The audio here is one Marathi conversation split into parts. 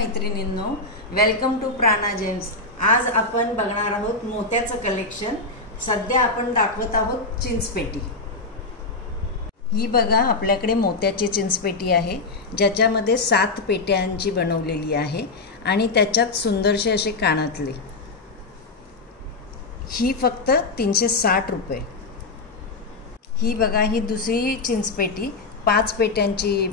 मैत्रिणींनो, वेलकम टू प्राणा जेम्स। आज आपण बघणार आहोत मोत्याचं कलेक्शन। सध्या आपण दाखवत आहोत चिंचपेटी। ही बघा, आपल्याकडे मोत्याची चिंचपेटी आहे ज्याच्यामध्ये 7 पेट्यांची बनवलेली आहे आणि त्याच्यात सुंदरसे असे कानातले। ही फक्त 360 रुपये। ही बघा, ही दुसरी चिंचपेटी 5 पेट्यांची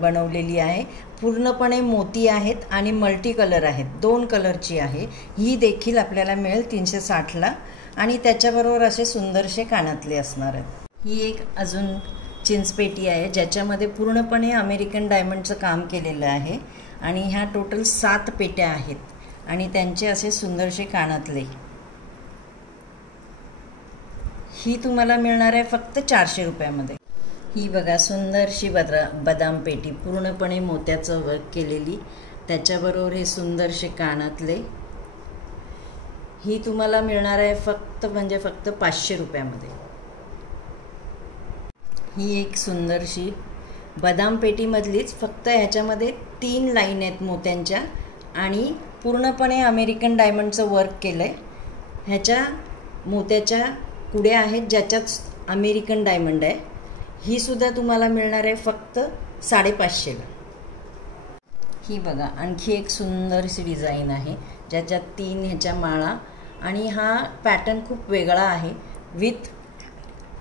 बनवलेली आहे। पूर्णपणे मोती आहेत आणि मल्टी कलर आहेत, 2 कलरची आहे। ही देखील आपल्याला मिळेल 360 ला आणि त्याच्याबरोबर असे सुंदरसे कानातले असणार आहेत। ही एक अजून चिंचपेटी आहे ज्याच्यामध्ये पूर्णपणे अमेरिकन डायमंडचं काम केलेलं आहे आणि ह्या टोटल 7 पेट्या आहेत आणि त्यांचे असे सुंदरसे कानातले। ही तुम्हाला मिळणार आहे फक्त 400 रुपयामध्ये। ही बघा, सुंदरशी बदाम पेटी, पूर्णपणे मोत्याचं वर्क केलेली, त्याच्याबरोबर हे सुंदरसे कानातले। ही तुम्हाला मिळणार आहे फक्त 500 रुपयामध्ये। ही एक सुंदरशी बदाम पेटीमधलीच, फक्त ह्याच्यामध्ये 3 लाईन आहेत मोत्यांच्या आणि पूर्णपणे अमेरिकन डायमंडचं वर्क केलंय। ह्याच्या मोत्याच्या कुड्या आहेत ज्याच्यात अमेरिकन डायमंड आहे। ही सुद्धा तुम्हाला मिळणार आहे फक्त 550 ला। ही बघा, आणखी एक सुंदरशी डिझाईन आहे ज्याच्यात 3 ह्याच्या माळा आणि हा पॅटर्न खूप वेगळा आहे विथ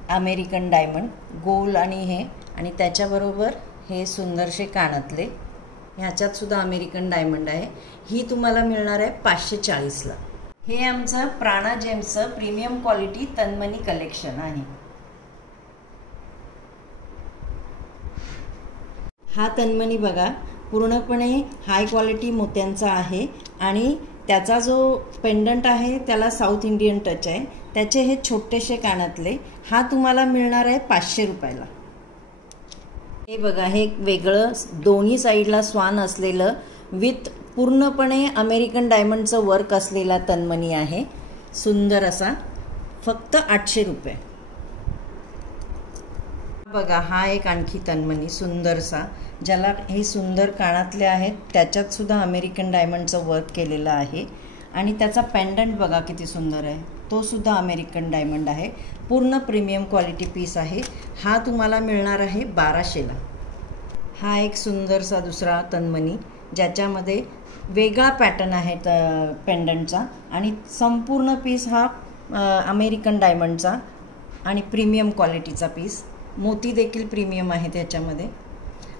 अमेरिकन डायमंड, गोल आणि हे, आणि त्याच्याबरोबर हे सुंदरसे कानातले, ह्याच्यात सुद्धा अमेरिकन डायमंड आहे। ही तुम्हाला मिळणार आहे 540 ला। हे आमचं प्राणा जेम्सचं प्रीमियम क्वालिटी तन्मनी कलेक्शन आहे। हा तन्मनी बघा, पूर्णपणे हाय क्वालिटी मोत्यांचा आहे आणि त्याचा जो पेंडंट आहे त्याला साऊथ इंडियन टच आहे। त्याचे हे छोटेसे कानातले, हा तुम्हाला मिळणार आहे 500 रुपयाला। हे बघा, हे वेगळं दोन्ही साईडला स्वान असलेलं विथ पूर्णपणे अमेरिकन डायमंडचं वर्क असलेला तन्मनी आहे, सुंदर असा, फक्त 800 रुपये। बघा, हा एक आणखी तन्मनी सुंदरसा, ज्याला हे सुंदर कानातले आहेत, त्याच्यात सुद्धा अमेरिकन डायमंडचं वर्क केलेलं आहे आणि त्याचा पेंडंट बघा किती सुंदर आहे, तो सुद्धा अमेरिकन डायमंड आहे। पूर्ण प्रीमियम क्वालिटी पीस आहे। हा तुम्हाला मिळणार आहे 1200 ला। हा एक सुंदरसा दुसरा तन्मनी ज्याच्यामध्ये वेगळा पॅटर्न आहे पेंडंटचा आणि संपूर्ण पीस हा अमेरिकन डायमंडचा आणि प्रीमियम क्वालिटीचा पीस, मोती देखील प्रीमियम आहे त्याच्यामध्ये।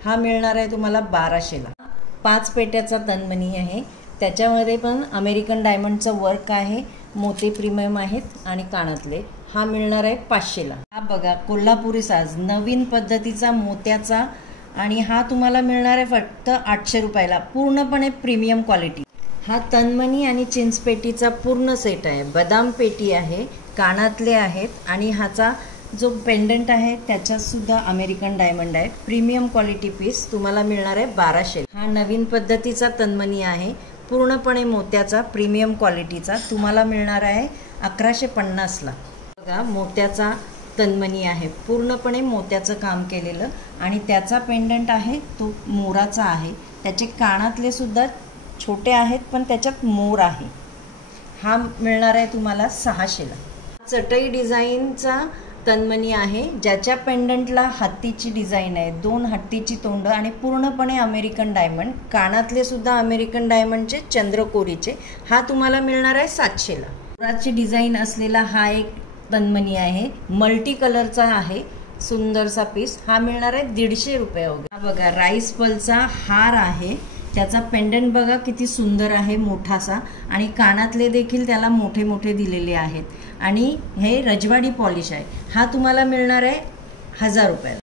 हा मिळणार आहे तुम्हाला 1200 ला। 5 पेट्याचा तन्मनी आहे, त्याच्यामध्ये पण अमेरिकन डायमंडचं वर्क आहे, मोती प्रीमियम आहेत आणि कानातले। हा मिळणार आहे 500 ला। हा बघा, कोल्हापुरी साज, नवीन पद्धतीचा मोत्याचा, आणि हा तुम्हाला मिळणार आहे फक्त 800 रुपयाला, पूर्णपणे प्रीमियम क्वालिटी। हा तन्मनी आणि चिंचपेटीचा पूर्ण सेट आहे। बदाम पेटी आहे, कानातले आहेत आणि ह्याचा जो पेंडंट आहे त्याच्यात सुद्धा अमेरिकन डायमंड आहे। प्रीमियम क्वालिटी पीस तुम्हाला मिळणार आहे 1200। हा नवीन पद्धतीचा तन्मनी आहे, पूर्णपणे मोत्याचा, प्रीमियम क्वालिटीचा, तुम्हाला मिळणार आहे 1150 ला। बघा, मोत्याचा तन्मनी आहे, पूर्णपणे मोत्याचं काम केलेलं आणि त्याचा पेंडंट आहे तो मोराचा आहे। त्याचे कानातले सुद्धा छोटे आहेत पण त्याच्यात मोर आहे। हा मिळणार आहे तुम्हाला 600 ला। चटई डिझाईनचा तन्मनी आहे ज्याच्या पेंडंटला हत्तीची डिझाईन आहे, 2 हत्तीची तोंड आणि पूर्णपणे अमेरिकन डायमंड, कानातले सुद्धा अमेरिकन डायमंडचे चंद्रकोरीचे। हा तुम्हाला मिळणार आहे 700 ला। मोराची डिझाईन असलेला हा एक तन्मनी आहे, मल्टी कलरचा आहे, सुंदरसा पीस। हा मिळणार आहे 150 रुपये वगैरे। हा बघा, राईस पलचा हार आहे, त्याचा पेंडंट बघा किती सुंदर आहे, मोठासा, आणि कानातले देखील त्याला मोठे मोठे दिलेले आहेत आणि हे रजवाडी पॉलिश आहे। हा तुम्हाला मिळणार आहे 1000 रुपयाला।